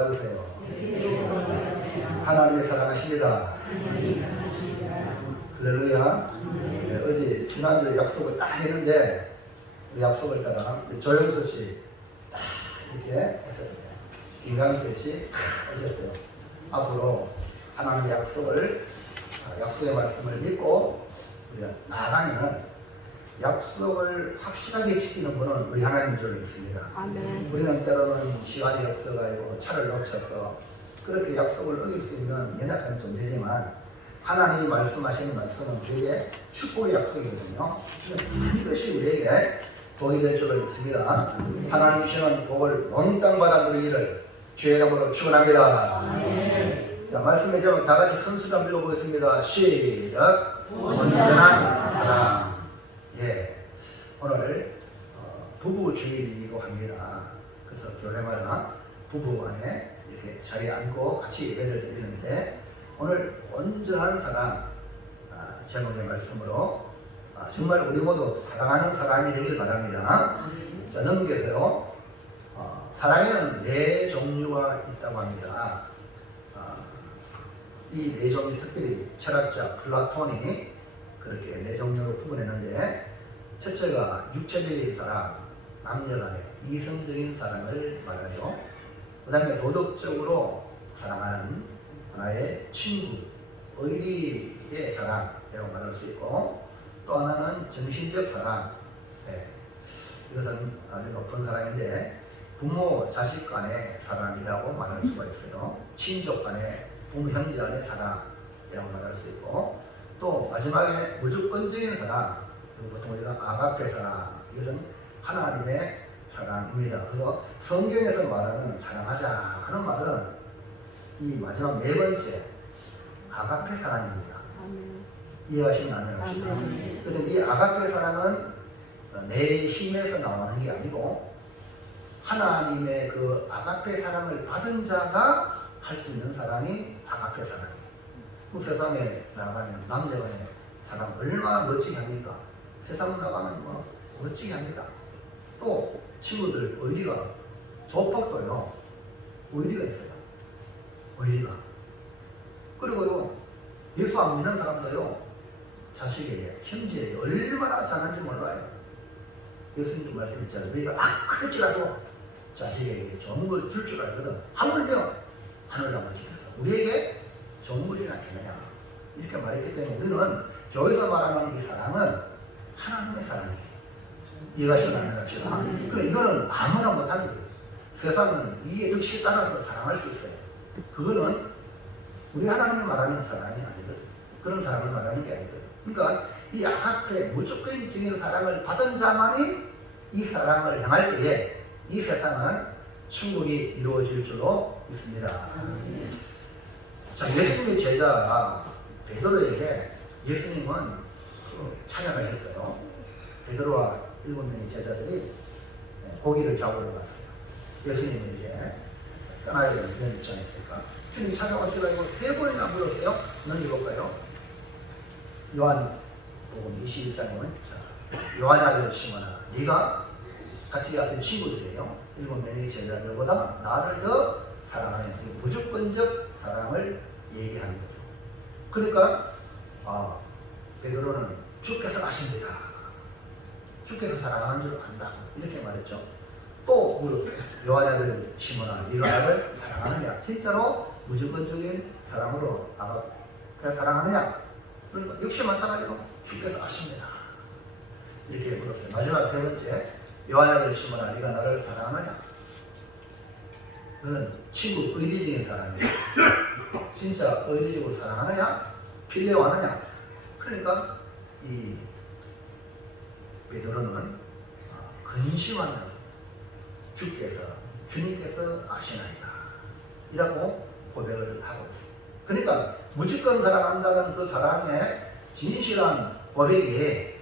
받으세요. 하나님이 사랑하십니다. 할렐루야. 네, 어제 지난주에 약속을 딱 했는데 그 약속을 따라 조영수 씨 딱 이렇게 했었거든요. 인간뜻이 딱 올렸어요. 앞으로 하나님의 약속의 말씀을 믿고 우리가 나아가면 약속을 확실하게 지키는 분은 우리 하나님인 줄 믿습니다. 아멘. 우리는 때로는 시간이 없어가지고 차를 놓쳐서 그렇게 약속을 어길 수 있는 연약한 존재지만 하나님이 말씀하시는 말씀은 우리에게 축복의 약속이거든요. 반드시 우리에게 복이 될 줄을 믿습니다. 하나님 주시는 복을 몽땅 받아 누리기를 주의 이름으로 축원합니다. 자, 말씀의 제목 다 같이 큰 소리 한번 읽어보겠습니다. 시작. 온전한 사랑. 예, 오늘 부부 주일이기도 합니다. 그래서 교회마다 부부 안에 이렇게 자리에 앉고 같이 예배를 드리는데 오늘 온전한 사랑 제목의 말씀으로 정말 우리 모두 사랑하는 사람이 되길 바랍니다. 자, 넘겨서요. 사랑에는 4종류가 있다고 합니다. 이 4종류 특별히 철학자 플라톤이 그렇게 4종류로 구분했는데 첫째가 육체적인 사랑, 남녀간의 이성적인 사랑을 말하죠. 그 다음에 도덕적으로 사랑하는 하나의 친구, 의리의 사랑이라고 말할 수 있고 또 하나는 정신적 사랑, 이것은 아주 높은 사랑인데 부모, 자식 간의 사랑이라고 말할 수가 있어요. 친족 간의 부모, 형제 간의 사랑이라고 말할 수 있고 또 마지막에 무조건적인 사랑, 보통 우리가 아가페 사랑, 이것은 하나님의 사랑입니다. 그래서 성경에서 말하는 사랑하자 하는 말은 이 마지막 4번째 아가페 사랑입니다. 이해하시면 안 됩니다. 그런데 이 아가페 사랑은 내 힘에서 나오는 게 아니고 하나님의 그 아가페 사랑을 받은 자가 할 수 있는 사랑이 아가페 사랑이에요. 세상에 나가면 남자간의 사랑 얼마나 멋지게 합니까? 세상 나가면 뭐 멋지게 합니다. 또 친구들 의리가 조폭도요 의리가 있어요. 의리가. 그리고요 예수 안 믿는 사람도요 자식에게 형제에게 얼마나 잘하는지 몰라요. 예수님도 말씀했잖아요. 너희가 그럴지라도 자식에게 좋은 걸 줄 줄 알거든. 하물며 하늘 나만 지켜서 우리에게 좋은 것이 않겠느냐 이렇게 말했기 때문에 우리는 여기서 말하는 이 사랑은 하나님의 사랑이에요. 이해가시면 안 됩니다. 그래 이거는 아무나 못하는 거예요. 세상은 이의 득실에 따라서 사랑할 수 있어요. 그거는 우리 하나님이 말하는 사랑이 아니거든. 그런 사랑을 말하는 게 아니거든. 그러니까 이 아가페 무조건적인 사랑을 받은 자만이 이 사랑을 향할 때에 이 세상은 충분히 이루어질 줄로 믿습니다. 자, 예수님의 제자 베드로에게 예수님은 찬양하셨어요. 베드로와 7명의 제자들이 고기를 잡으러 갔어요. 예수님은 이제 떠나야 되는 그런 입장이니까 주님이 찾아오시라고 3번이나 물었어요. 한번 읽어볼까요? 요한복음 21장에 요한의 아들 시몬아 네가 같이 같은 친구들이에요. 7명의 제자들보다 나를 더 사랑하는 무조건적 사랑을 얘기하는 거죠. 그러니까 베드로는 주께서 아십니다. 주께서 사랑하는 줄 안다. 이렇게 말했죠. 또 물었어요. 요한의 아들 시몬아 네가 나를 사랑하느냐? 진짜로 무조건적인 사랑으로 나를 사랑하느냐? 그러니까 역시 마찬가지로 주께서 아십니다. 이렇게 물었어요. 마지막 3번째 요한의 아들 시몬아 네가 나를 사랑하느냐? 너는 친구 의리적인 사랑이야. 진짜 의리적으로 사랑하느냐? 필요하느냐? 그러니까 이 베드로는 근심하면서 주님께서 아시나이다 이라고 고백을 하고 있어요. 그러니까 무조건 사랑한다는 그 사랑의 진실한 고백이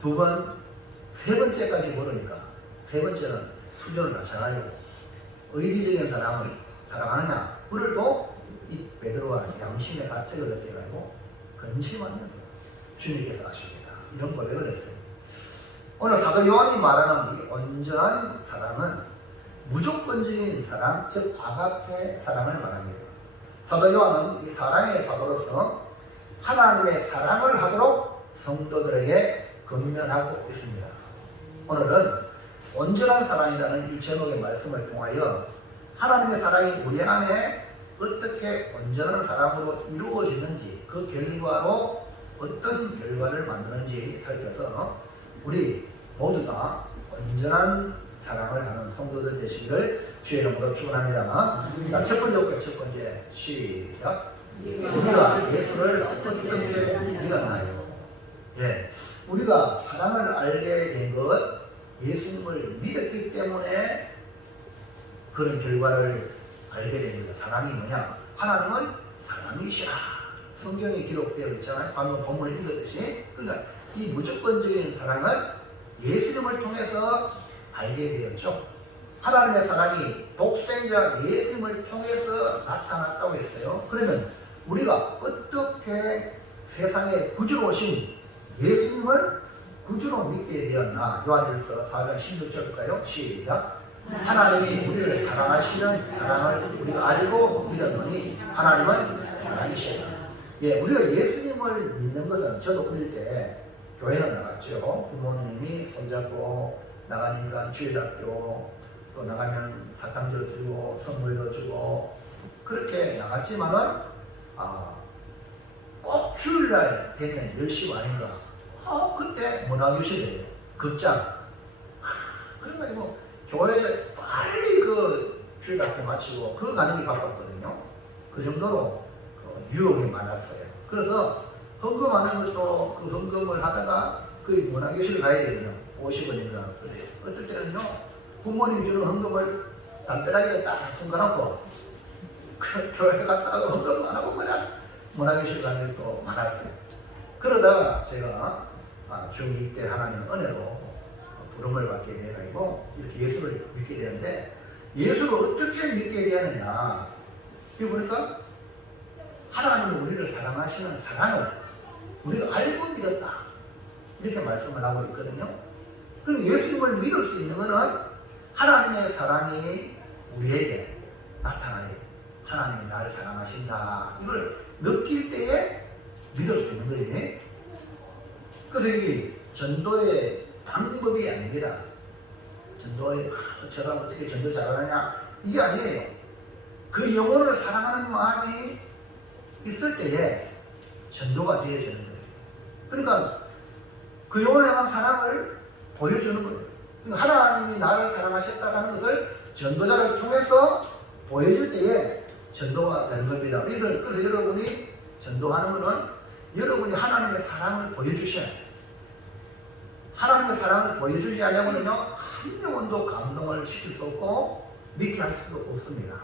2번, 3번째까지 모르니까 3번째는 수준을 낮춰가지고 의리적인 사랑을 사랑하느냐? 그를 또 이 베드로와 양심의 가책을 느껴가지고 근심하면서 주님께서 아십니다. 이런 고백을 했어요. 오늘 사도 요한이 말하는 이 온전한 사랑은 무조건적인 사랑, 즉 아가페 사랑을 말합니다. 사도 요한은 이 사랑의 사도로서 하나님의 사랑을 하도록 성도들에게 권면하고 있습니다. 오늘은 온전한 사랑이라는 이 제목의 말씀을 통하여 하나님의 사랑이 우리 안에 어떻게 온전한 사랑으로 이루어지는지, 그 결과로 어떤 결과를 만드는지 살펴서 우리 모두 다 온전한 사랑을 하는 성도들 되시기를 주의 이름으로 축원합니다. 자, 첫 번째 볼까요? 첫 번째 시작. 우리가 예수를 어떻게 믿었나요? 예, 우리가 사랑을 알게 된 것, 예수님을 믿었기 때문에 그런 결과를 알게 됩니다. 사랑이 뭐냐? 하나님은 사랑이시라. 성경에 기록되어 있잖아요. 방금 본문을 읽었듯이. 그러니까 이 무조건적인 사랑을 예수님을 통해서 알게 되었죠. 하나님의 사랑이 독생자 예수님을 통해서 나타났다고 했어요. 그러면 우리가 어떻게 세상에 구주로 오신 예수님을 구주로 믿게 되었나? 요한일서 4장 16절일까요? 시작. 하나님이 우리를 사랑하시는 사랑을 우리가 알고 믿었노니 하나님은 사랑이시라. 예, 우리가 예수님을 믿는 것은, 저도 어릴 때 교회를 나갔죠. 부모님이 손잡고 나가니까 주일학교 또 나가면 사탕도 주고 선물도 주고 그렇게 나갔지만은 꼭 주일날 되면 10시 반인가 그때 문화교실이에요. 극장. 그래가지고 교회에 빨리 그 주일학교 마치고 그거 가는 게 바빴거든요. 그 정도로 유혹이 많았어요. 그래서 헌금하는 것도 그 헌금을 하다가 그 문화교실 가야 되거든요. 50원인가 그래요. 어떨 때는요 부모님 주는 헌금을 담벼락에다 딱 숨겨놓고 교회 갔다가 헌금 안 하고 그냥 문화교실 가는 것도 많았어요. 그러다가 제가 중2 때 하나님 은혜로 부름을 받게 되어가지고 이렇게 예수를 믿게 되는데, 예수를 어떻게 믿게 되느냐? 이거 보니까 하나님이 우리를 사랑하시는 사랑을 우리가 알고 믿었다, 이렇게 말씀을 하고 있거든요. 그럼 예수님을 믿을 수 있는 것은 하나님의 사랑이 우리에게 나타나요. 하나님이 나를 사랑하신다, 이걸 느낄 때에 믿을 수 있는 거예요. 그래서 이 전도의 방법이 아닙니다. 전도의 저 사람 어떻게 전도 잘하느냐, 이게 아니에요. 그 영혼을 사랑하는 마음이 있을 때에 전도가 되어지는 거예요. 그러니까 그 영혼에 대한 사랑을 보여주는 거예요. 그러니까 하나님이 나를 사랑하셨다는 것을 전도자를 통해서 보여줄 때에 전도가 되는 겁니다. 그래서 여러분이 전도하는 것은 여러분이 하나님의 사랑을 보여주셔야 돼요. 하나님의 사랑을 보여주지 않으면요 한 영혼도 감동을 시킬 수 없고 믿게 할 수도 없습니다.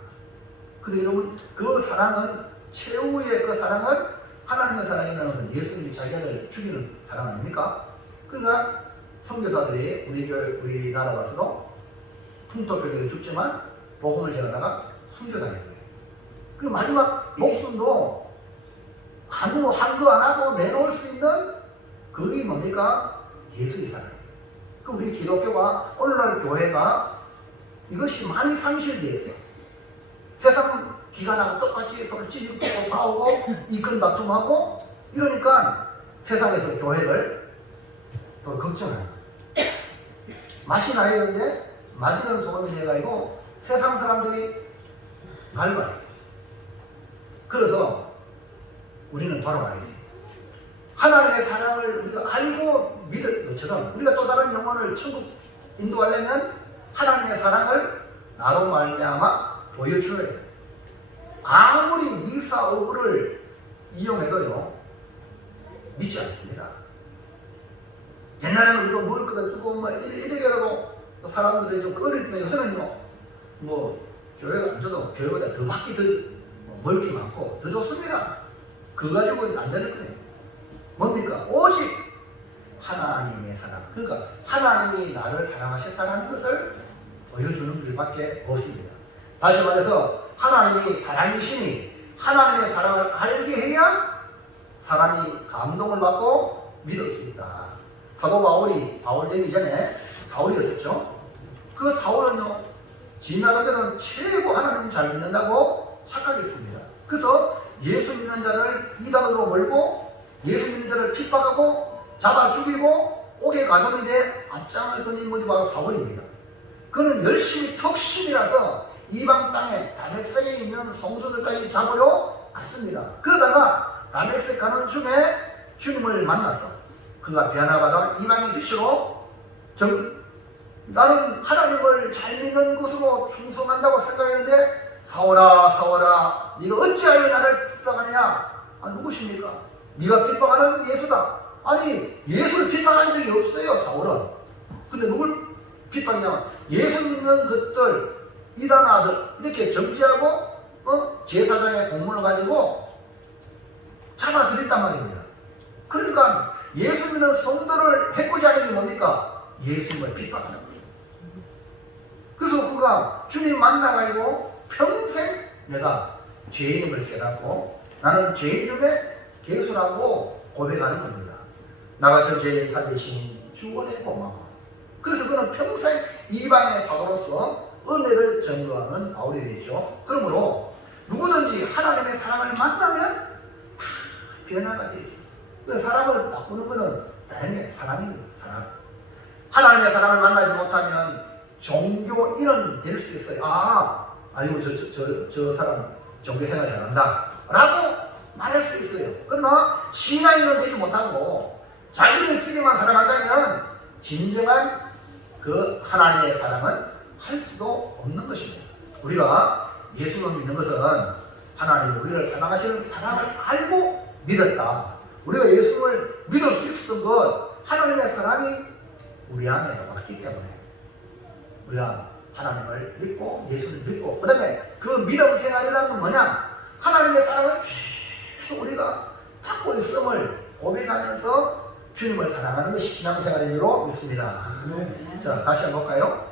그래서 여러분 그 사랑은, 최후의 그 사랑은 하나님의 사랑이라는 것은 예수님이 자기 아들 죽이는 사랑 아닙니까? 그러니까 선교사들이 우리나라 와서도 풍토병에 죽지만 복음을 전하다가 순교당한 거예요. 그 마지막 목숨도 아무 한거 안 하고 내놓을 수 있는 그게 뭡니까? 예수의 사랑. 그럼 우리 기독교가, 오늘날 교회가 이것이 많이 상실되어 있어요. 세상 기관하고 똑같이 서로 찌질고 싸우고 이권 다툼하고 이러니까 세상에서 교회를 서로 걱정하는 거예요. 맛이 나야 되는데 맛있는 소금이 돼가지고 세상 사람들이 밟아요. 그래서 우리는 돌아와야지. 하나님의 사랑을 우리가 알고 믿을 것처럼 우리가 또 다른 영혼을 천국 인도하려면 하나님의 사랑을 나로 말미암아 보여줘야 돼요. 아무리 미사오구를 이용해도요 믿지 않습니다. 옛날에는 우리도 먹을 거다 주고 이렇게라도 사람들이 좀 어릴 때, 요새는 교회가 안 줘도 교회보다 더 받기 더 먹을 게 많고 더 좋습니다. 그거 가지고 안 되는 거예요. 뭡니까? 오직 하나님의 사랑. 그러니까 하나님이 나를 사랑하셨다는 것을 보여주는 길밖에 없습니다. 다시 말해서 하나님이 사랑이시니 하나님의 사랑을 알게 해야 사람이 감동을 받고 믿을 수 있다. 사도 바울 되기 전에 사울이었었죠. 그 사울은요 지 나름대로는 최고 하나님 잘 믿는다고 착각했습니다. 그래서 예수 믿는 자를 이단으로 몰고 예수 믿는 자를 핍박하고 잡아 죽이고 옥에 가두는 데 앞장을 선 인물이 바로 사울입니다. 그는 열심히 턱심이라서 이방 땅에 다메섹에 있는 성도들까지 잡으려 갔습니다. 그러다가 다메섹 가는 중에 주님을 만나서 그가 변화받아 이방의 빛으로 나는 하나님을 잘 믿는 것으로 충성한다고 생각했는데 사울아 사울아 네가 어찌하여 나를 핍박하느냐? 누구십니까? 네가 핍박하는 예수다. 아니 예수를 핍박한 적이 없어요 사울은. 근데 누굴 핍박이냐면 예수 믿는 것들 이단 아들 이렇게 정지하고 제사장의 공문을 가지고 잡아들였단 말입니다. 그러니까 예수 믿는 성도를 해코지하는 게 뭡니까? 예수님을 핍박하는 거예요. 그래서 그가 주님 만나가지고 평생 내가 죄인임을 깨닫고 나는 죄인 중에 괴수라고 고백하는 겁니다. 나 같은 죄인 살리신 주원의 고마워. 그래서 그는 평생 이방의 사도로서 은혜를 전거하는 바울이 되죠. 그러므로 누구든지 하나님의 사랑을 만나면 다 변화가 되어 있어요. 그래서 사람을 바꾸는 것은 다른 게 사랑입니다. 사랑. 하나님의 사랑을 만나지 못하면 종교인은 될 수 있어요. 아이고 저 사람 종교생활 잘한다 라고 말할 수 있어요. 그러나 신앙인은 되지 못하고 자기들끼리만 사랑한다면 진정한 그 하나님의 사랑은 할 수도 없는 것입니다. 우리가 예수를 믿는 것은 하나님이 우리를 사랑하시는 사랑을 알고 믿었다. 우리가 예수를 믿을 수 있었던 것 하나님의 사랑이 우리 안에 왔기 때문에 우리가 하나님을 믿고 예수를 믿고 그 다음에 그 믿음 생활이라는 건 뭐냐? 하나님의 사랑을 계속 우리가 받고 있음을 고백하면서 주님을 사랑하는 것이 신앙생활인 줄로 믿습니다. 자, 다시 한번 볼까요?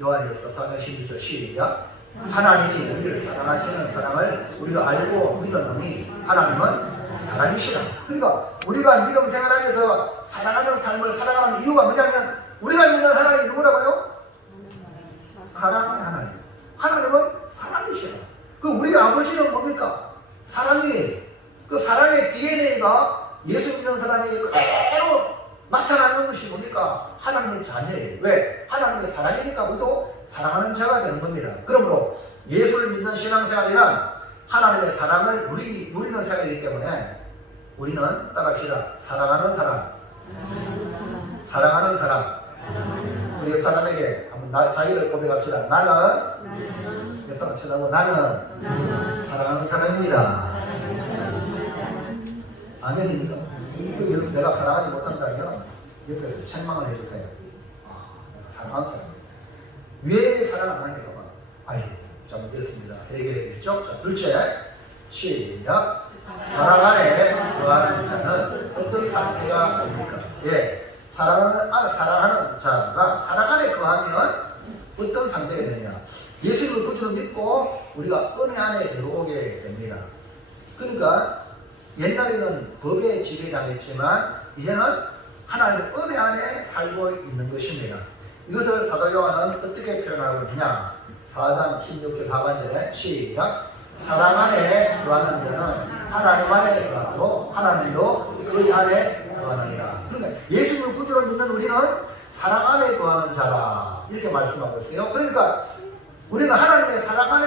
요한일서 4장 12절 시작. 하나님이 우리를 사랑하시는 사랑을 우리가 알고 믿었노니 하나님은 사랑이시라. 그러니까 우리가 믿음 생활하면서 사랑하는 삶을 살아가는 이유가 뭐냐면 우리가 믿는 하나님이 누구라고요? 사랑의 하나님. 하나님은 사랑이시라. 그 우리 아버지는 뭡니까? 사랑이 그 사랑의 DNA가 예수 믿는 사람이 그대로 나타나는 것이 뭡니까? 하나님의 자녀예요. 왜? 하나님의 사랑이니까 우리도 사랑하는 자가 되는 겁니다. 그러므로 예수를 믿는 신앙생활이란 하나님의 사랑을 누리는 생활이기 때문에 우리는 따라합시다. 사랑하는 사람. 사랑하는 사람. 우리 옆 사람에게 한번 자기를 고백합시다. 나는 옆 사람 쳐다보고 나는 사랑하는 사람입니다. 아멘입니까? 여러분 내가 사랑하지 못한다면 옆에서 책망을 해주세요. 내가 사랑하는 사람입니다. 왜 사랑 안 하냐고 아이고 잘못했습니다. 얘기했죠? 자, 둘째 시작. 사랑 안에 거하는 자는 어떤 상태가 뭡니까? 예, 사랑하는 자가 사랑 안에 거하면 어떤 상태가 되냐? 예수님을 구주로 믿고 우리가 은혜 안에 들어오게 됩니다. 그러니까 옛날에는 법에 지배당했지만 이제는 하나님의 은혜 안에 살고 있는 것입니다. 이것을 사도 요한은 어떻게 표현하고 있느냐? 4장 16절 하반절에 시작. 사랑 안에 거하는 자는 하나님 안에 거하고 하나님도 그 안에 거하느니라. 그러니까 예수님을 구주로 믿는 우리는 사랑 안에 거하는 자라 이렇게 말씀하고 있어요. 그러니까 우리는 하나님의 사랑 안에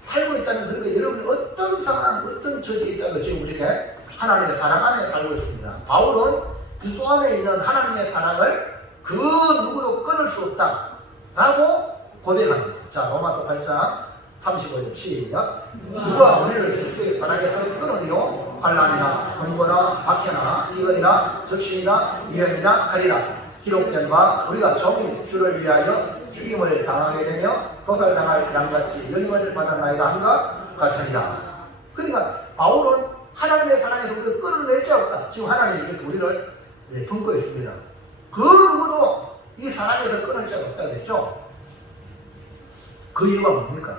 살고 있다는 그러니까 여러분이 어떤 상황, 어떤 처지에 있다고 지금 이렇게 하나님의 사랑 안에 살고 있습니다. 바울은 그리스도 안에 있는 하나님의 사랑을 그 누구도 끊을 수 없다 라고 고백합니다. 자, 로마서 8장 35절 시작. 누가 우리를 그리스도의 사랑에서 끊으리요? 환난이나 검거나 박해나 기근이나 적신이나 위험이나 칼이라 기록된 바 우리가 종일 주를 위하여 죽임을 당하게 되며 도살당할 양같이 열림을 받았나이다 한가 같으니라. 그러니까 바울은 하나님의 사랑에서 우리를 끊어낼 자 없다. 지금 하나님이 이렇게 우리를 품고 있습니다. 그 누구도 이 사랑에서 끊을 자가 없다고 했죠. 그 이유가 뭡니까?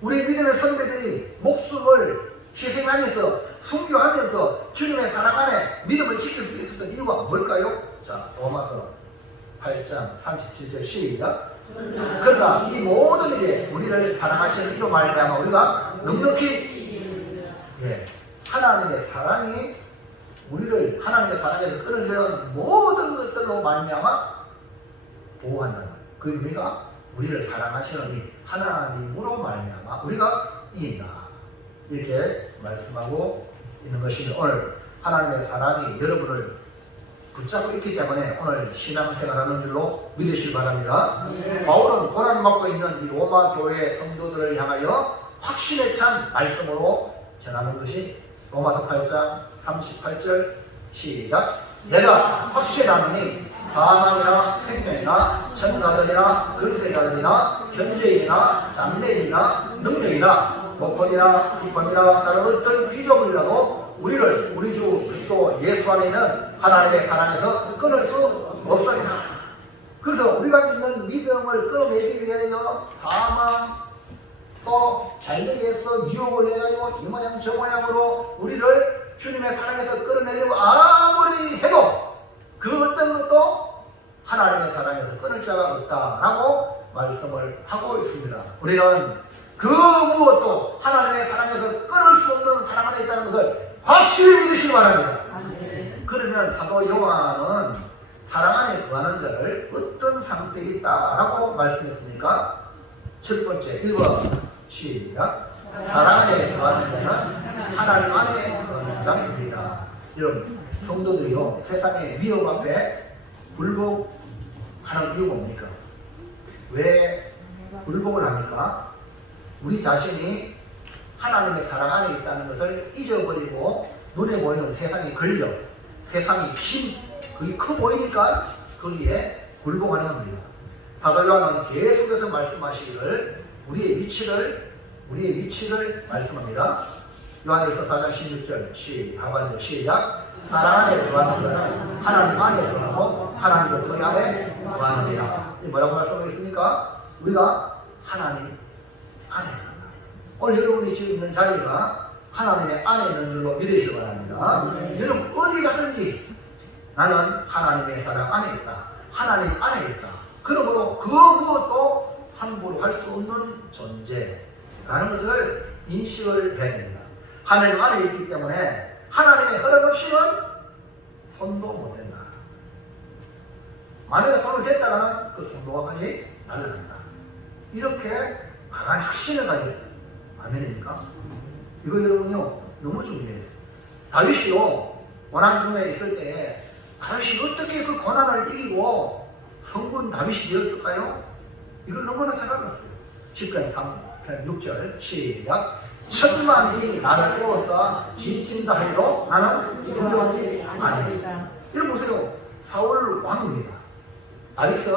우리 믿음의 선배들이 목숨을 희생하면서 순교하면서 주님의 사랑 안에 믿음을 지킬 수 있었던 이유가 뭘까요? 자, 로마서 8장 37절 시작. 그러나 이 모든 일에 우리를 사랑하시는 이로 말미암아 우리가 넉넉히 하나님의 사랑이 우리를 하나님의 사랑에서 끊어지는 모든 것들로 말미암아 보호한다는 거예요. 그 의미가 우리를 사랑하시는 이 하나님으로 말미암아 우리가 이긴다. 이렇게 말씀하고 있는 것입니다. 오늘 하나님의 사랑이 여러분을 붙잡고 있기 때문에 오늘 신앙생활하는 줄로 믿으시기 바랍니다. 바울은 고난받고 있는 이 로마 교회 성도들을 향하여 확신에 찬 말씀으로 전하는 것이 로마서 8장 38절 시작. 내가 확신하노니 사망이나 생명이나 천사들이나 근세자들이나 현재이나 장래이나 능력이나 높음이나 깊음이나 다른 어떤 비조물이라도 우리를 우리 주 그리스도 예수 안에 있는 하나님의 사랑에서 끊을 수 없으리라. 그래서 우리가 믿는 믿음을 끊어내기 위하여 사망 또 잘되게해서 유혹을 해가지고 이 모양 저 모양으로 우리를 주님의 사랑에서 끌어내려고 아무리 해도 그 어떤 것도 하나님의 사랑에서 끊을 자가 없다라고 말씀을 하고 있습니다. 우리는 그 무엇도 하나님의 사랑에서 끊을 수 없는 사랑 안에 있다는 것을 확실히 믿으시기 바랍니다. 그러면 사도 요한은 사랑 안에 거하는 자를 어떤 상태에 있다라고 말씀했습니까? 첫 번째 1번 시작. 사랑 안에 거하는 자는 하나님 안에 거하는 자입니다. 여러분 성도들이요 세상의 위험 앞에 굴복하는 이유가 뭡니까? 왜 굴복을 합니까? 우리 자신이 하나님의 사랑 안에 있다는 것을 잊어버리고 눈에 보이는 세상의 권력, 세상의 힘, 그게 커 보이니까 거기에 굴복하는 겁니다. 사도 요한은 계속해서 말씀하시기를 우리의 위치를 말씀합니다. 요한일서 4장 16절 하반절 시작. 사랑 안에 거하는 자는 하나님 안에 거하고 하나님도 그의 안에 거하느니라. 뭐라고 말씀하겠습니까? 우리가 하나님 안에 거한다. 오늘 여러분이 지금 있는 자리가 하나님의 안에 있는 줄로 믿으시기 바랍니다. 여러분 어디 가든지 나는 하나님의 사랑 안에 있다. 하나님 안에 있다. 그러므로 그 무엇도 함부로 할 수 없는 존재라는 것을 인식을 해야 됩니다. 하나님 안에 있기 때문에 하나님의 허락 없이는 손도 못 댄다. 만약에 손을 댔다가는 그 손도가까지 날아간다. 이렇게 강한 확신을 가지고 아멘입니까? 이거 여러분요 너무 중요해요. 다윗이요 고난 중에 있을 때 다윗이 어떻게 그 고난을 이기고 성군 다윗이 되었을까요? 이걸 너무나 잘 알았어요. 10편 3편 6절 시작. 천만인이 나를 에워싸 지친다 하여도 나는 두려워하지 아니하리라. 여러분 보세요. 사울 왕입니다. 다윗은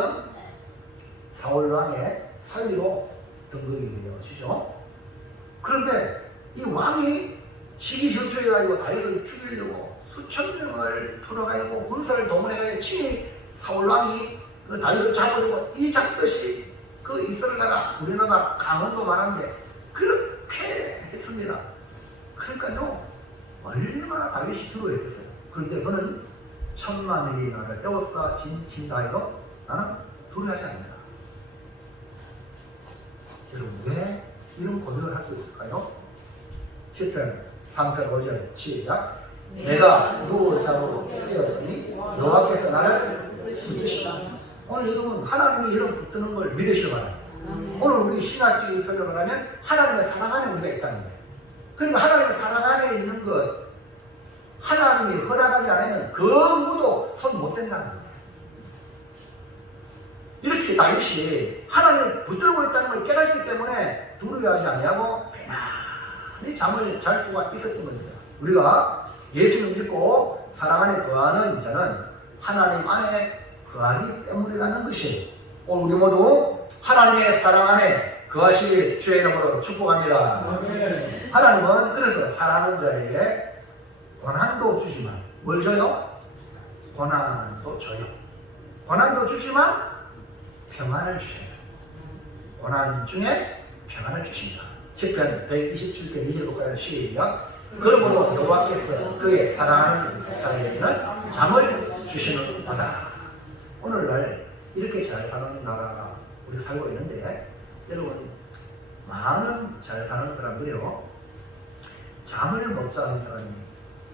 사울 왕의 사위로 등극이 되어지죠. 그런데 이 왕이 시기질투해가지고 다윗을 죽이려고 수천 명을 풀어가지고 군사를 동원해가지고 친히 사울 왕이 그 다윗을 잡으려고 이 잡듯이 그 이스라엘나라 우리나라 강원도 말한데 그렇게 했습니다. 그러니까요 얼마나 다윗이 두려워했겠어요. 그런데 그는 천만인이 나를 에워싸 진친다 해도 나는 두려워하지 않는다. 여러분 왜 이런 고백을 할 수 있을까요? 10편 3편 5절 시작. 내가 누워 자고 깨었으니 여호와께서 나를 붙드시다. 오늘 여러분 하나님이 이런 붙드는 걸 믿으시기 바랍니다. 오늘 우리 신학적인 표현을 하면 하나님의 사랑 안에 우리가 있다는 거예요. 그러니까 하나님의 사랑 안에 있는 것 하나님이 허락하지 않으면 그 누구도 손 못 댄다는 거예요. 이렇게 다윗이 하나님을 붙들고 있다는 걸 깨닫기 때문에 두려워하지 아니하고 편안히 잠을 잘 수가 있었던 겁니다. 우리가 예수를 믿고 사랑 안에 거하는 자는 하나님 안에 거하기 때문이라는 것이 오늘 우리 모두 하나님의 사랑 안에 거하시길 주의 이름으로 축복합니다. 하나님은 그래도 사랑하는 자에게 고난도 주지만 뭘 줘요? 고난도 줘요. 고난도 주지만 평안을 주셔요. 고난 중에 평안을 주십니다. 10편 127편 2절 볼까요? 시작. 그러므로 여호와께서 그의 사랑하는 자에게는 잠을 주시는 바다. 오늘날 이렇게 잘 사는 나라 우리 살고 있는데, 여러분 많은 잘 사는 사람들이요, 잠을 못 자는 사람이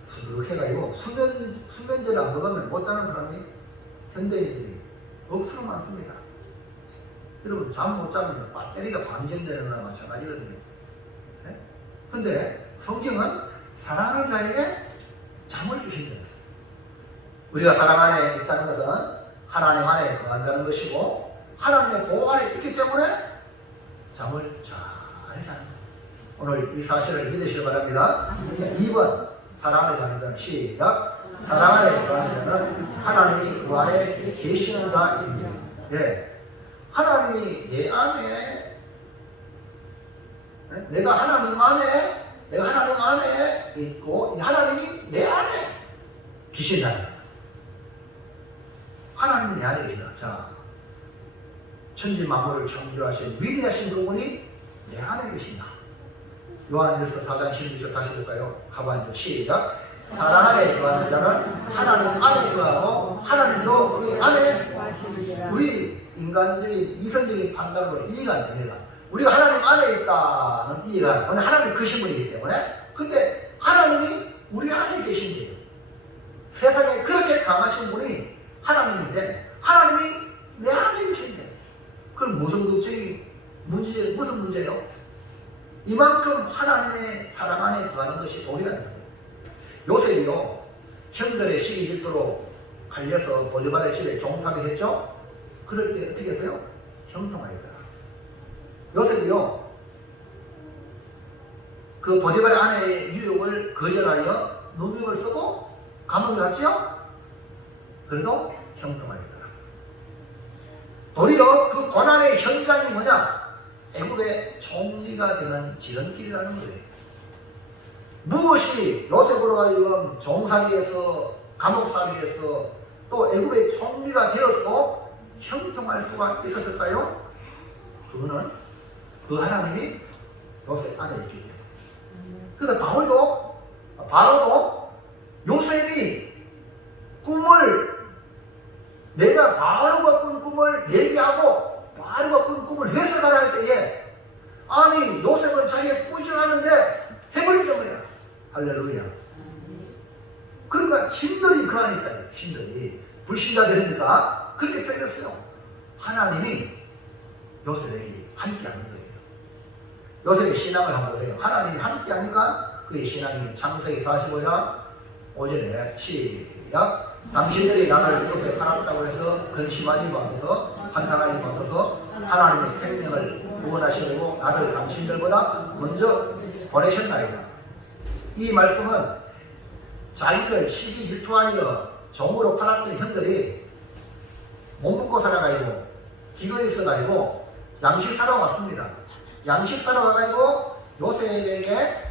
수두룩해가지고 수면제를 안 먹으면 못 자는 사람이 현대인들이 억수로 많습니다. 여러분 잠 못 자면 배터리가 방전되는 거나 마찬가지거든요. 네? 근데 성경은 사랑하는 자에게 잠을 주신다. 우리가 사랑 안에 있다는 것은 하나님 안에 거한다는 것이고, 하나님의 보호 안에 있기 때문에 잠을 잘 자는 거예요. 오늘 이 사실을 믿으시기 바랍니다. 자, 2번 사랑 안에 거하는 자는, 시작. 사랑 안에 거하는 자는 하나님이 그 안에 계시는 자입니다. 예. 하나님이 내 안에, 내가 하나님 안에 있고 하나님이 내 안에 계신다는 거예요. 하나님이 내 안에 계신다. 자, 천지 만물을 창조하신 위대하신 그분이 내 안에 계신다. 요한일서 4장 16절 다시 볼까요? 하반절 시작. 사랑 안에 거하는 자는 하나님 안에 거하고 하나님도 그 안에. 우리 인간적인 이성적인 판단으로 이해가 안 됩니다. 우리가 하나님 안에 있다는 이해가, 하나님 크신 분이기 때문에. 근데 하나님이 우리 안에 계신데요. 세상에 그렇게 강하신 분이 하나님인데 하나님이 내 안에 계신데, 그럼 무슨 걱정이 무슨 문제예요? 이만큼 하나님의 사랑 안에 거하는 것이 복이라는 거예요. 요셉이요, 형들의 시기 질투로 갈려서 보디발의 집에 종살이 했죠. 그럴 때 어떻게 했어요? 형통하였더라. 요셉이요, 그 보디발의 아내의 유혹을 거절하여 누명을 쓰고 감옥에 갔지요. 그래도 형통하였더라. 도리어 그 고난의 현장이 뭐냐? 애굽의 총리가 되는 지름길이라는 거예요. 무엇이 요셉으로 하여금 종살이에서 감옥살이에서 또 애굽의 총리가 되어서 형통할 수가 있었을까요? 그거는 그 하나님이 요셉 안에 있기 때문에. 그래서 바로도 요셉이 꿈을, 내가 바로가 꾼 꿈을 얘기하고 바로가 꾼 꿈을 해석하라 할 때에, 아니 요셉은 자기가 꾸지 않았는데 해버린 때문이야. 할렐루야. 그러니까 신들이 그러니까요. 신들이 불신자들이니까 그렇게 표현했어요. 하나님이 요셉에게 함께하는 거예요. 요셉의 신앙을 한번 보세요. 하나님이 함께하니까 그의 신앙이 창세기 45장 5절에 시작. 당신들이 나를 이곳에 팔았다고 해서 근심하지 마소서, 한탄하지 마소서. 하나님의 생명을 구원하시려고 나를 당신들보다 먼저 보내셨나이다. 이 말씀은 자기를 시기 질투하여 종으로 팔았던 형들이 못 먹고 살아가지고 기근이 있어가지고 양식 사러 왔습니다. 양식 사러 와가지고 요셉에게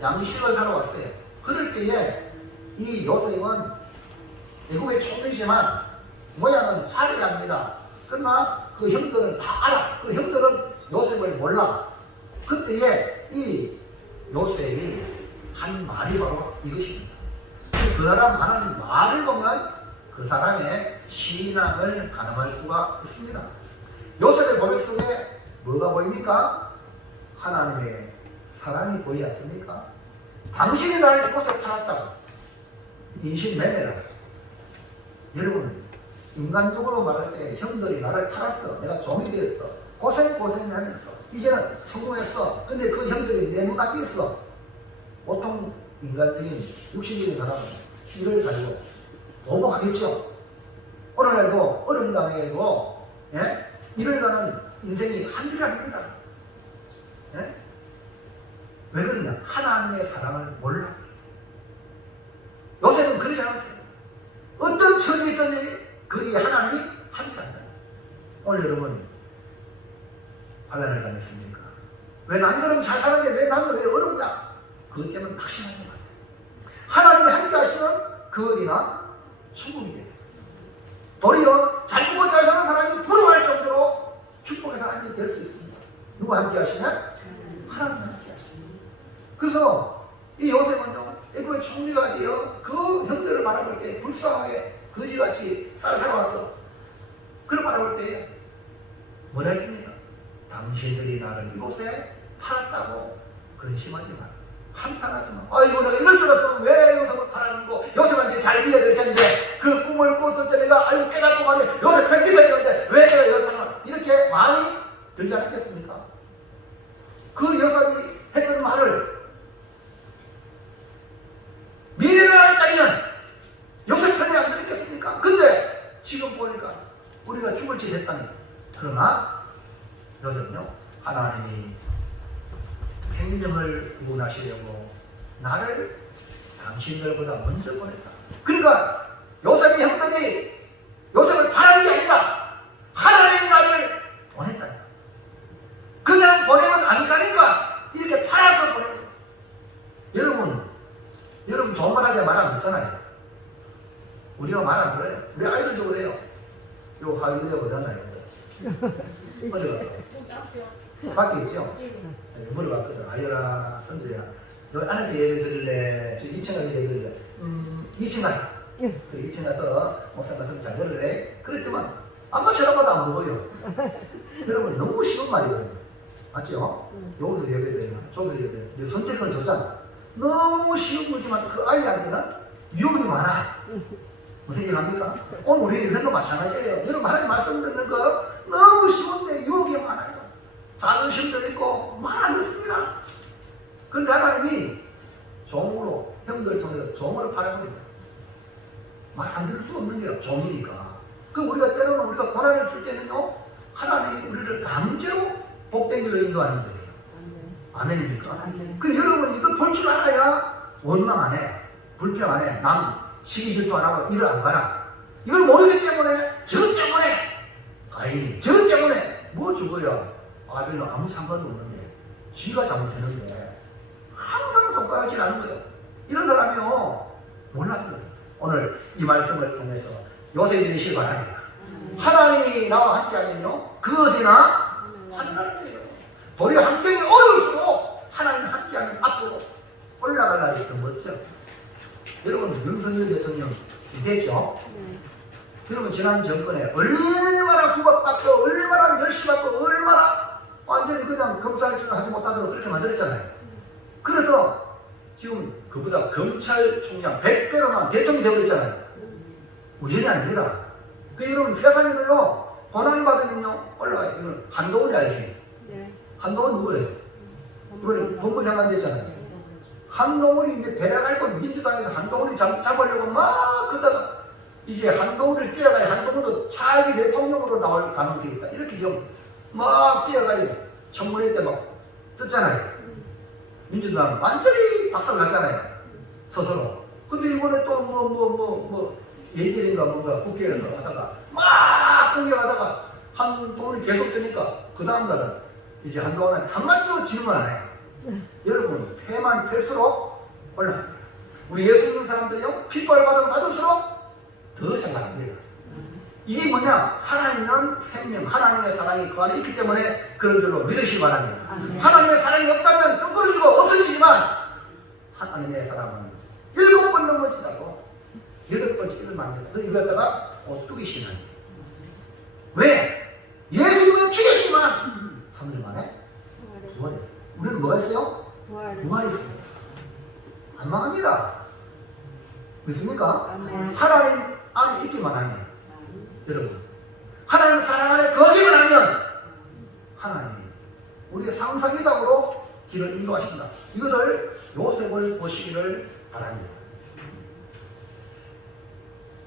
양식을 사러 왔어요. 그럴 때에 이 요셉은 애굽의 총리지만 모양은 화려합니다. 그러나 그 형들은 다 알아. 그 형들은 요셉을 몰라. 그때에 이 요셉이 한 말이 바로 이것입니다. 그 사람 하는 말을 보면 그 사람의 신앙을 가늠할 수가 있습니다. 요셉의 고백 속에 뭐가 보입니까? 하나님의 사랑이 보이지 않습니까? 당신이 나를 이곳에 팔았다고. 인신매매라. 여러분, 인간적으로 말할 때 형들이 나를 팔았어. 내가 종이 되었어. 고생하면서 이제는 성공했어. 근데 그 형들이 내 눈앞에 있어. 보통 인간적인 육신적인 사람은 이를 가지고 보복하겠죠. 오늘날도 어려움 당해도 이를 가는 인생이 한둘이 아닙니다. 왜 그러냐? 하나님의 사랑을 몰라. 요새는 그러지 않았어요. 어떤 처지에 있든지 거기에 하나님이 함께한다. 오늘 여러분 환난을 당했습니까? 왜 남들은 잘 사는데 왜 나는 왜 어렵냐? 그것 때문에 낙심하지 마세요. 하나님이 함께 하시면 그 어디나 천국이 돼요. 도리어 잘 먹고 잘 사는 사람이 부러워할 정도로 축복의 사람이 될 수 있습니다. 누가 함께 하시면? 하나님이 함께 하십니다. 그래서 이 요셉은요, 애굽의 총리가 되어 그 형들을 바라볼 때 불쌍하게 거지같이 쌀 사러 왔어. 그런 바라볼 때 뭐라 했습니까? 당신들이 나를 이곳에 팔았다고 근심하지 마. 한탄하지 마. 아이고 내가 이럴 줄 알았으면 왜 요셉을 팔았는고, 요셉한테 잘 비해야 될 텐데, 그 꿈을 꿨을 때 내가 아이고 깨닫고 말이야 요셉 팬기사 있는데 왜 내가 요셉을, 이렇게 마음이 들지 않았겠습니까? 그 요셉이 했던 말을 미래를 알았다면 요셉 편이 안 들었겠습니까? 근데 지금 보니까 우리가 죽을 짓 했다니. 그러나 요셉은요, 하나님이 생명을 구원하시려고 나를 당신들보다 먼저 보냈다. 그러니까 요셉이 형들이 요셉을 팔은 게 아니라 하나님이 나를 보냈다. 그냥 보내면 안 가니까 이렇게 팔아서 보냈다. 여러분 좋은 말 하자 말 안 듣잖아요. 우리가 말 안 들어요. 우리 아이들도 그래요. 요 하이루야 어디 갔나요? 어디 갔어? 밖에 있죠? 물어봤거든. 아유라, 선주야, 너 안에서 예배 드릴래? 저 2층 가서 예배 드릴래? 2층 가서. 그 2층 가서 목사 가서 잘 들을래? 그랬지만 아마 쳐다봐도 안 보여요. 여러분 너무 쉬운 말이거든요. 맞죠? 여기서 예배 드리나? 저기서 예배 드리나? 선택을 줬잖아. 너무 쉬운 거지만 그 아이한테는 유혹이 많아. 무슨 얘기 합니까? 오늘 우리 인생도 마찬가지예요. 여러분 하나님 말씀 듣는 거 너무 쉬운데 유혹이 많아요. 자존심도 있고 말 안 듣습니다. 그런데 하나님이 종으로, 형들 통해서 종으로 팔아버립니다. 말 안 들을 수 없는 게 종이니까. 그 우리가 때로는 우리가 고난을 줄 때는요, 하나님이 우리를 강제로 복된 길로 인도하는 거예요. 아멘입니까? 그 여러분이 이걸 볼 줄 알아야 원망 안 해, 불평 안 해, 남 시기 질투 안 하고 일을 안 가라. 이걸 모르기 때문에, 저 때문에 가인이, 저 때문에 뭐 죽어요. 아벨은 아무 상관도 없는데, 쥐가 잘못했는데 항상 손가락질 하는 거예요. 이런 사람이요 몰랐어요. 오늘 이 말씀을 통해서 요셉이 되시길 바랍니다. 하나님이 나와 함께하면요, 그 어디나 하나님이에요. 도리어 환경이 어려울수록 하나님 함께하면 앞으로 올라가려고 했던 멋져. 여러분 윤석열 대통령 기대했죠? 여러분 지난 정권에 얼마나 구박받고 얼마나 멸시받고 얼마나 완전히 그냥 검찰총장 하지 못하도록 그렇게 만들었잖아요. 그래서 지금 그보다 검찰총장 100배로만 대통령이 되어버렸잖아요. 우연이 아닙니다. 그 여러분 세상에도요, 고난받으면요 올라가요. 이건 한동훈이 알지? 네. 한동훈 누구래요? 이번에 법무장관 됐잖아요. 한동훈이 이제 배려가 있고 민주당에서 한동훈이 잡으려고 막 그러다가 이제 한동훈을 뛰어가야 한동훈도 차기 대통령으로 나올 가능성이 있다. 이렇게 좀 막 뛰어가요. 청문회 때 막 떴잖아요. 민주당 완전히 박살 났잖아요. 스스로. 근데 이번에 또 예결인가 뭔가 국회에서 하다가 막 공격하다가 한동훈이 계속 뜨니까 그 다음날은 이제 한동훈한테 한마디도 질문 안 해요. 여러분 패만 팰수록 올라갑니다. 우리 예수 믿는 사람들이요, 핍박을 받으면 받을수록 더 잘나갑니다. 이게 뭐냐? 살아있는 생명, 하나님의 사랑이 그 안에 있기 때문에 그런 줄로 믿으시기 바랍니다. 하나님의 사랑이 없다면 끄끄러지고 없어지지만 하나님의 사랑은 7번 넘어지다고 8번째 일어납니다. 그래서 이거 갖다가 뚜기 신앙. 왜? 예수님은 죽였지만 3년 만에 부활했어요. 우리는 뭐가 있어요? 부활했어요. 안 망합니다. 믿습니까? 하나님 안에 있기만 하면, 여러분 하나님 사랑 안에 거짓을 하면 하나님이 우리의 상상 이상으로 길을 인도하신다. 이것을 요셉을 보시기를 바랍니다.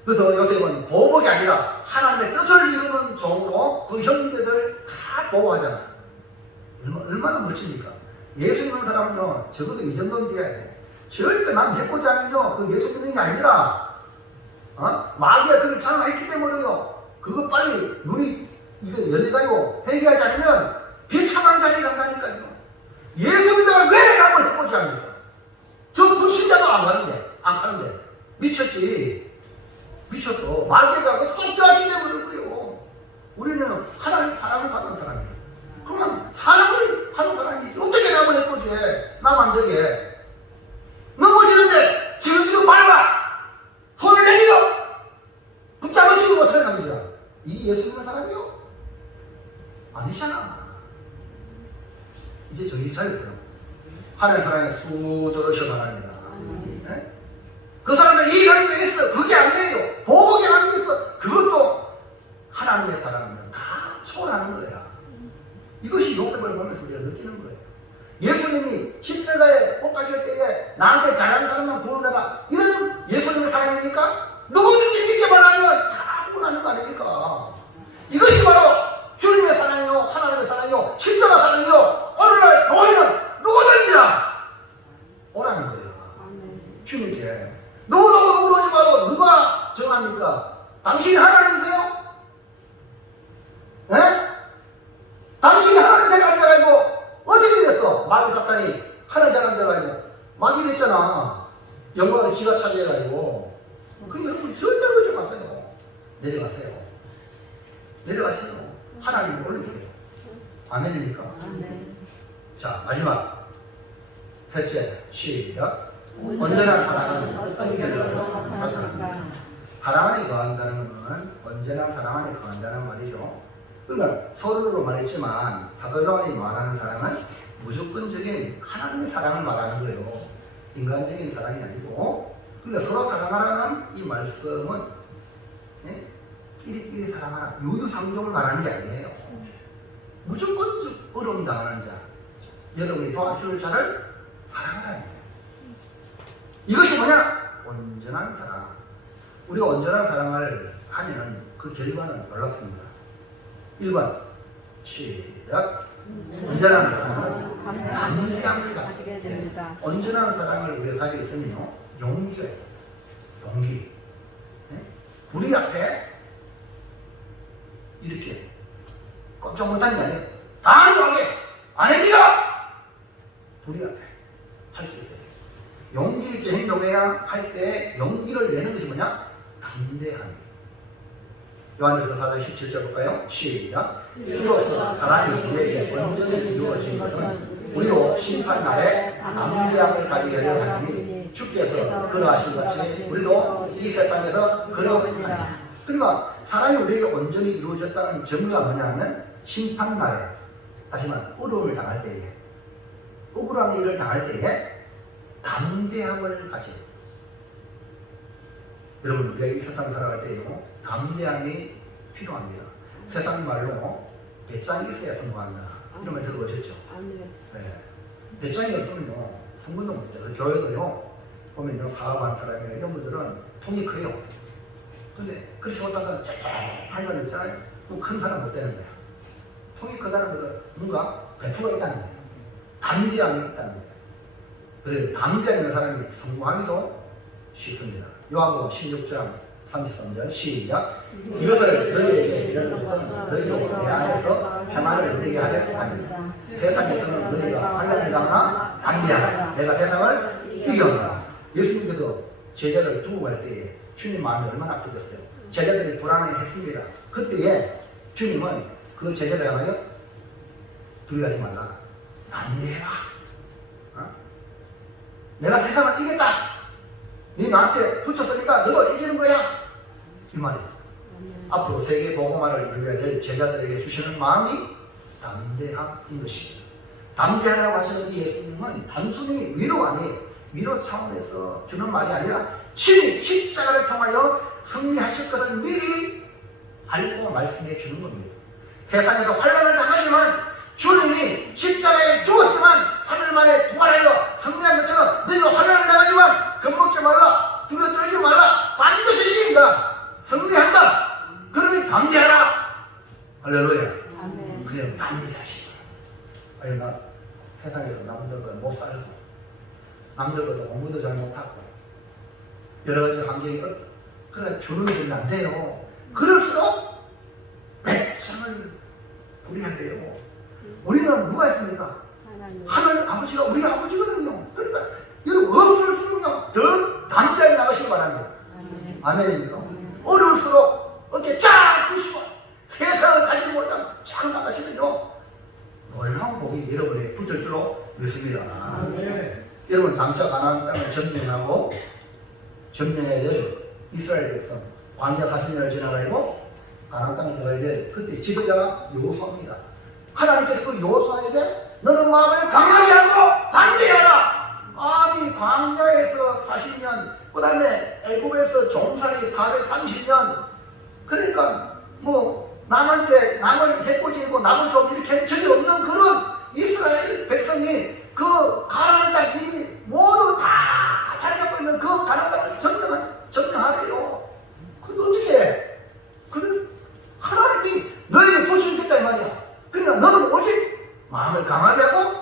그래서 요셉은 보복이 아니라 하나님의 뜻을 이루는 종으로 그 형제들 다 보호하잖아. 얼마나 멋집니까? 예수 믿는 사람은요, 적어도 이 정도는 돼야 돼. 절대 남 해코지 하면요, 그 예수 믿는 게 아니라 마귀가 그를 장악했기 때문에요, 그거 빨리 눈이 이거 열리가요 회개하지 않으면 비참한 자리에 간다니까요. 예수 믿다가 왜 남을 해코지 합니까? 저 불신자도 안 가는데 미쳤지. 미쳤어. 마귀가 그 쏙들어가기 때문에 그래요. 우리는 하나님 사랑을 받는 사람이에요. 그러면 사랑을 하는 사람이지. 어떻게 남을 해코지 해? 남 안 되게. 넘어지는데 지금 밟아! 손을 내밀어! 붙잡아주고 못하는 남자야. 이 예수 믿는 사람이 이제 정신 차렸어요. 하나님 사랑에 쑥 들어오셔 바랍니다. 네? 그 사람은 이 관계가 있어. 그게 아니에요. 보복의 관계 있어. 그것도 하나님의 사랑은 다 초월하는 거야. 이것이 요셉을 보면서 우리가 느끼는 거예요. 예수님이 십자가에 못 박힐 때에 나한테 잘하는 사람만 구원해라. 이런 예수님의 사랑입니까? 누구든지 믿게 말하면 다 구원하는 거 아닙니까? 이것이 바로 주님의 사랑이요, 하나님의 사랑이요, 십자가 사랑이요. 오늘날 교회는 누구든지나 오라는 거예요. 주님께. 누구누구 오지 말고 누가 정합니까? 당신이 하나님이세요? 예? 당신이 하나님 잘 앉아가지고 어떻게 됐어? 마귀 사탄이 하나님 잘 앉아가지고 마귀 됐잖아. 영광을 지가 차지해가지고. 그 여러분 절대 그러지 마세요. 내려가세요. 내려가세요. 하나님을 올리세요. 아멘입니까? 아멘. 자, 마지막 셋째, 시작. 온전한 사랑은 어떤 결과를 나타납니다. 사랑 안에 거한다는 것은 언제나 사랑 안에 거한다는 말이죠. 그러니까 서로로 말했지만 사도 요한이 말하는 사랑은 무조건적인 하나님의 사랑을 말하는 거예요. 인간적인 사랑이 아니고. 그러니까 서로 사랑하라는 이 말씀은 예? 이리 사랑하라, 유유상종을 말하는 게 아니에요. 무조건적 어려움 당하는 자, 여러분이 도와줄 자를 사랑하라는 거예요. 이것이 뭐냐? 온전한 사랑. 우리가 온전한 사랑을 하면 그 결과는 놀랍습니다. 1번 시작. 온전한 사랑은 담대함을 가지게 됩니다. 온전한 사랑을 우리가 가지고 있으면요, 용기가 있어요. 용기. 불의 앞에 이렇게 꼼짝 못하는 게 아니에요. 단호하게 아닙니다. 불의 앞에 할 수 있어요. 용기 있게 행동해야 할 때 용기를 내는 것이 뭐냐? 담대함. 요한일서 4장 17절 볼까요? 시작. 이로써 사랑이 우리에게 온전히 이루어진 것은 우리로 심판날에 담대함을 가지게 하려 하니 주께서 그러하신 같이 우리도 이 세상에서 그러하니. 그러니까 사랑이 우리에게 온전히 이루어졌다는 증거가 뭐냐면 심판날에, 다시 말해 어려움을 당할 때에, 억울한 일을 당할 때에 담대함을 가지고. 여러분, 우리가 이 세상 살아갈 때요, 담대함이 필요합니다. 세상 말로 배짱이 있어야 성공한다, 이런 말 들어보셨죠? 네. 배짱이 없으면요 성공도 못해요. 교회도요 보면요 사업한 사람이나 이런 분들은 통이 커요. 근데 그렇지 못하면 쨍쨍한 걸 있잖아요. 큰 사람 못 되는 거야. 통이 크다는 것은 뭔가 배포가 있다는 거예요. 담대함이 있다는 거예요. 그 담대함 있는 사람이 성공하기도 쉽습니다. 요한복음 16장 33절 시작. 이것을 너희에게 이르는 것은 너희로 내 안에서 평안을 누리게 하려 합니다. 세상에서는 너희가 환난을 당하나 담대하라. 내가 세상을 이겨노라. 예수님께서 제자를 두고 갈 때에 주님 마음이 얼마나 아프겠어요. 제자들이 불안해했습니다. 그때에 주님은 그 제자를 향하여 두려워하지 말라. 담대해라. 내가 세상을 이겼다. 네 나한테 붙었으니까 너도 이기는 거야. 이 말이에요. 앞으로 세계 복음화를 이루어야 될 제자들에게 주시는 마음이 담대함인 것입니다. 담대하라고 하시는 이 예수님은 단순히 위로가 아니에요. 위로 차원에서 주는 말이 아니라 친히 십자가를 통하여 승리하실 것을 미리 알고 말씀해 주는 겁니다. 세상에서 환난을 당하시면 주님이 십자가에 죽었지만 3일 만에 부활하여 승리한 것처럼 너희가 환난을 당하지만 겁먹지 말라, 두려워 떨지 말라, 반드시 이긴다, 승리한다, 그러니 담대하라. 할렐루야. 그냥 담대하시라. 아니, 나 세상에서 남들보다 못 살고 남들보다 공부도 잘 못하고 여러 가지 환경이 그래 주눅이 들면 안 돼요. 그럴수록 백성을 부리한대요. 우리는 누가 있습니까? 하나님 아버지가 우리 아버지거든요. 그러니까 여러분 어쩔수록 더 담대하게 나가시기 바랍니다. 아멘입니까? 어려울수록 어깨 쫙 펴시고 세상을 가지고 못하면 쫙 나가시면요 놀라운 복이 여러분에 붙을 줄로 믿습니다. 여러분 장차 가나안 땅을 점령해야 될 이스라엘 백성 광야 40년을 지나가고 가나안 땅을 들어가야 될 그때 지도자가 여호수아입니다. 하나님께서 그 여호수아에게 너는 마음을 뭘 강하게 하고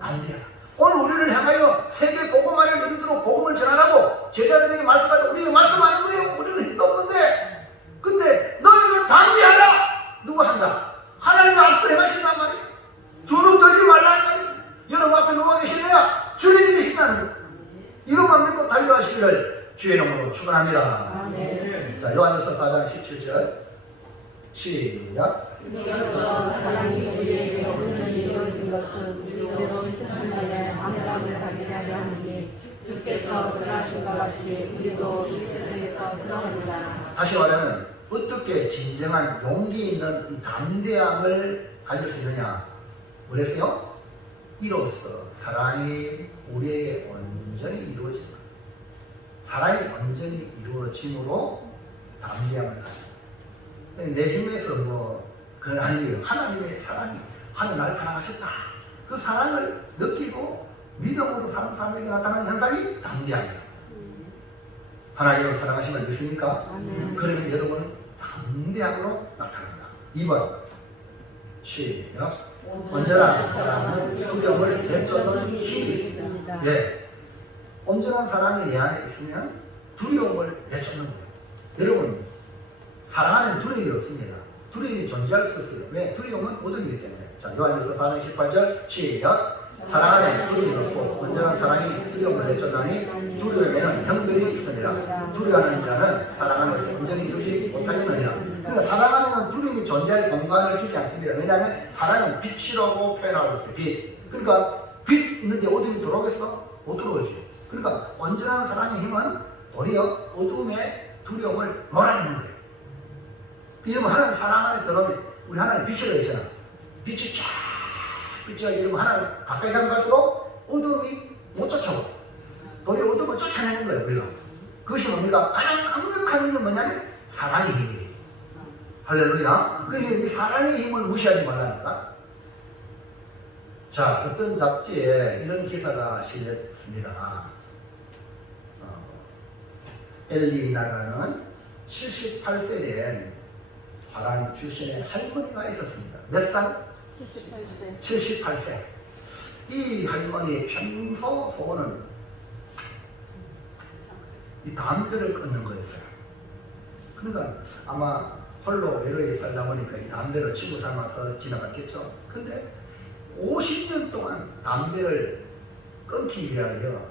담대하라. 오늘 우리를 향하여 세계 복음화를 이루도록 복음을 전하라고 제자들에게 말씀하다 우리에게 말씀하는 거예요. 우리는 힘도 없는데. 근데 너희는 담대하라. 누가 한다? 하나님이 앞서 행하신단 말이에요. 주눅 들지 말라는 말이에요. 여러분 앞에 누가 계시느냐? 주님이 계신다는 거예요. 이것만 믿고 달려가시기를 주의 이름으로 축원합니다. 아멘. 자, 요한일서 4장 17절 시작. 이로써 사랑이 우리에게 온전히 이루어진 것은 우리로 뜻한 날에 아무감을 가지려고 함이니 주께서 그러하신과 같이 우리도 이 세상에서 그러하리라. 다시 말하면 어떻게 진정한 용기 있는 이 담대함을 가질 수 있느냐? 뭐랬어요? 이로써 사랑이 우리에게 온전히 이루어진 것. 사랑이 온전히 이루어짐으로 담대함을 가진다. 내 힘에서 그건 아니에요. 하나님의 사랑이 하나님 나를 사랑하셨다. 그 사랑을 느끼고 믿음으로 사는 사람에게 나타나는 현상이 담대함이에요. 하나님을 사랑하시면 믿습니까? 그러면 여러분은 담대함으로 나타난다. 2번 시작. 온전한 사랑은 두려움을 내쫓는 힘이 있습니다. 예, 온전한 사랑이 내 안에 있으면 두려움을 내쫓는 거예요. 여러분 사랑 안에는 두려움이 없습니다. 두려움이 존재할 수 있어요. 왜? 두려움은 어둠이기 때문에. 자, 요한일서 4장 18절 시작. 사랑 안에 두려움이 없고 온전한 사랑이 두려움을 내쫓나니 두려움에는 형들이 있으니라. 두려워하는 자는 사랑 안에서 온전히 이루지 못하겠느니라. 그러니까 사랑 안에는 두려움이 존재할 공간을 주지 않습니다. 왜냐하면 사랑은 빛이라고 표현하고 있어요. 빛. 그러니까 빛 있는데 어둠이 들어오겠어? 못 들어오지. 그러니까 온전한 사랑의 힘은 도리어 어둠의 두려움을 몰아내는 거예요. 여러분 하나님 사랑 안에 들어오면 우리 하나님 빛이라 했잖아. 빛이 쫙 빛이라 이러면 하나님 가까이 가면 갈수록 어둠이 못 쫓아와. 도리어 어둠을 쫓아내는 거예요. 우리가. 그것이 뭡니까? 가장 강력한 힘은 뭐냐면 사랑의 힘이에요. 할렐루야. 그러니까 이 사랑의 힘을 무시하지 말라니까. 자, 어떤 잡지에 이런 기사가 실렸습니다. 엘리나라는 78세 된 화랑 출신의 할머니가 있었습니다. 몇 살? 78세. 이 할머니 평소 소원은 이 담배를 끊는 거였어요. 그러니까 아마 홀로 외로이 살다 보니까 이 담배를 치고 삼아서 지나갔겠죠. 근데 50년 동안 담배를 끊기 위하여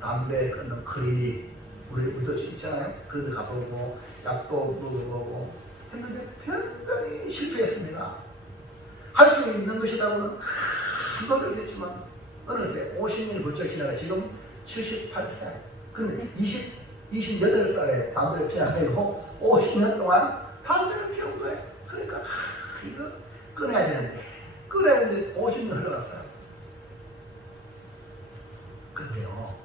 담배 끊는 클리닉 우리도 있잖아요. 그런데 가보고 약도 먹어보고 했는데 변변히 실패했습니다. 할 수 있는 것이라고는 큰 노력했지만 어느새 50년이 훌쩍 지나가 지금 78세. 그런데 28살에 담배를 피워야 되고 50년 동안 담배를 피운 거예요. 그러니까 이거 끊어야 되는데 50년 흘러갔어요. 근데요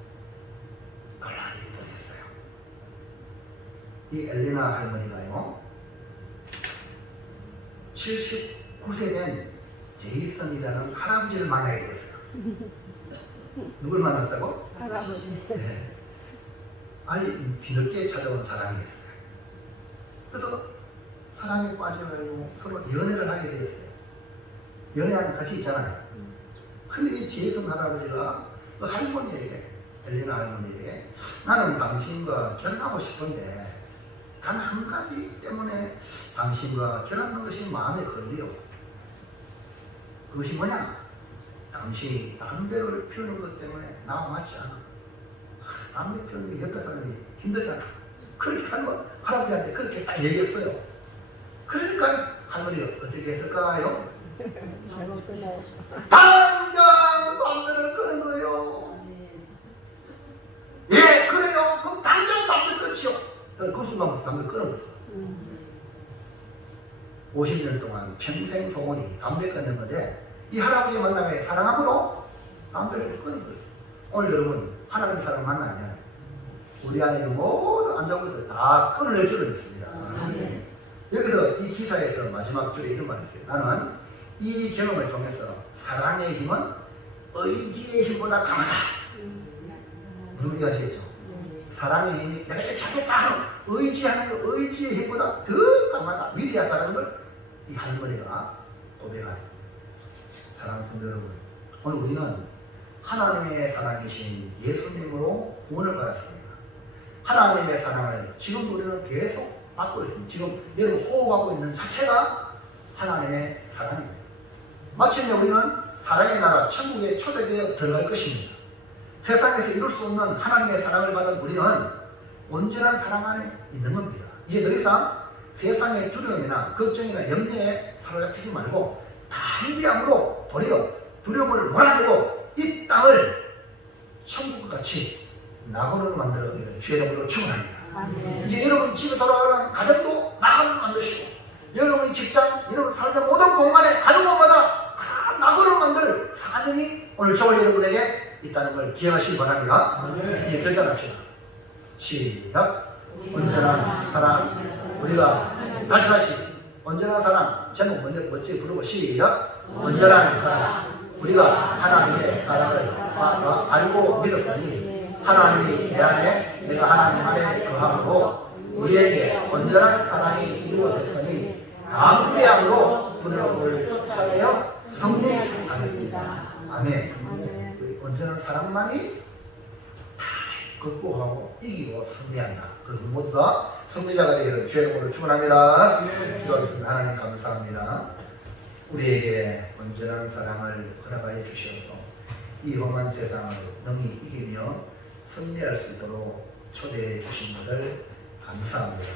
놀라운 일이 터졌어요. 이 엘리나 할머니가요 79세 된 제이슨이라는 할아버지를 만나게 되었어요. 누굴 만났다고? 할아버지. 네. 아니 뒤늦게 찾아온 사랑이겠어요. 그래서 사랑에 빠져가지고 서로 연애를 하게 되었어요. 연애하면 같이 있잖아요. 근데 이 제이슨 할아버지가 그 할머니에게, 엘리나 할머니에게 나는 당신과 결혼하고 싶은데 단 한 가지 때문에 당신과 결혼하는 것이 마음에 걸려요. 그것이 뭐냐? 당신이 담배를 피우는 것 때문에 나와 맞지 않아. 담배 피우는 게 옆에 사람이 힘들잖아. 그렇게 하고 할아버지한테 그렇게 딱 얘기했어요. 그러니까 할머니가 어떻게 했을까요? 잘못 끊어. 당장 담배를 끊은 거예요. 예, 그래요. 그럼 당장 담배 끊지요. 그 순간부터 담배를 끊어버렸어. 50년 동안 평생 소원이 담배 끊는 건데 이 할아버지 만남에 사랑함으로 담배를 끊어버렸어. 오늘 여러분 하나님 사랑 만나면 우리 안에 있는 모든 안 좋은 것들 다 끊어낼 줄은 있습니다. 여기서 이 기사에서 마지막 줄에 이런 말이 있어요. 나는 이 경험을 통해서 사랑의 힘은 의지의 힘보다 강하다. 무슨 얘기 하시겠죠? 사랑의 힘이 내가 이렇게 찾겠다 하는 의지하는 의지의 힘보다 더 강하다, 위대하다는 걸 이 할머니가 고백하죠. 사랑하는 성도 여러분, 오늘 우리는 하나님의 사랑이신 예수님으로 구원을 받았습니다. 하나님의 사랑을 지금 우리는 계속 받고 있습니다. 지금 여러분 호흡하고 있는 자체가 하나님의 사랑입니다. 마침내 우리는 사랑의 나라 천국에 초대되어 들어갈 것입니다. 세상에서 이룰 수 없는 하나님의 사랑을 받은 우리는 온전한 사랑 안에 있는 겁니다. 이제 더 이상 세상의 두려움이나 걱정이나 염려에 사로잡히지 말고 담대함으로 도리어 두려움을 몰아내고 이 땅을 천국과 같이 낙원으로 만들어 주의 이름으로 축원합니다. 이제 여러분 집에 돌아가는 가정도 낙원을 만드시고, 여러분의 직장, 여러분 삶의 모든 공간에 가는 곳마다 큰 낙원을 만들 사명이 오늘 저와 여러분에게 있다는 걸 기억하시기 바랍니다. 이제 결단합시다. 시작. 온전한 사랑. 우리가 다시 온전한 사랑 제목 먼저 멋지게 부르고 시작. 온전한 사랑. 우리가 하나님의 사랑을 알고 믿었으니 하나님이 내 안에 내가 하나님 안에 거함으로 우리에게 온전한 사랑이 이루어졌으니 담대함으로 두려움을 쫓아내어 승리하겠습니다. 아멘. 온전한 사랑만이 다 극복하고 이기고 승리한다. 그래서 모두 다 승리자가 되기를 주의 이름으로 축원합니다. 기도하겠습니다. 하나님 감사합니다. 우리에게 온전한 사랑을 허락하여 주셔서 이 험한 세상을 능히 이기며 승리할 수 있도록 초대해 주신 것을 감사합니다.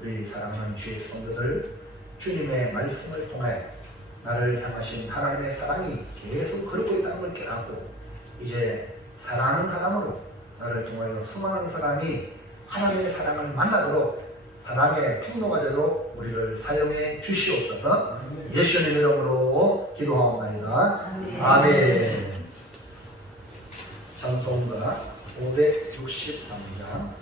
우리 사랑하는 주의 성도들, 주님의 말씀을 통해 나를 향하신 하나님의 사랑이 계속 흐르고 있다는 걸 깨닫고 이제 사랑하는 사람으로 나를 통하여 수많은 사람이 하나님의 사랑을 만나도록 사랑의 통로가 되도록 우리를 사용해 주시옵소서. 예수님 이름으로 기도하옵나이다. 아멘. 찬송가 563장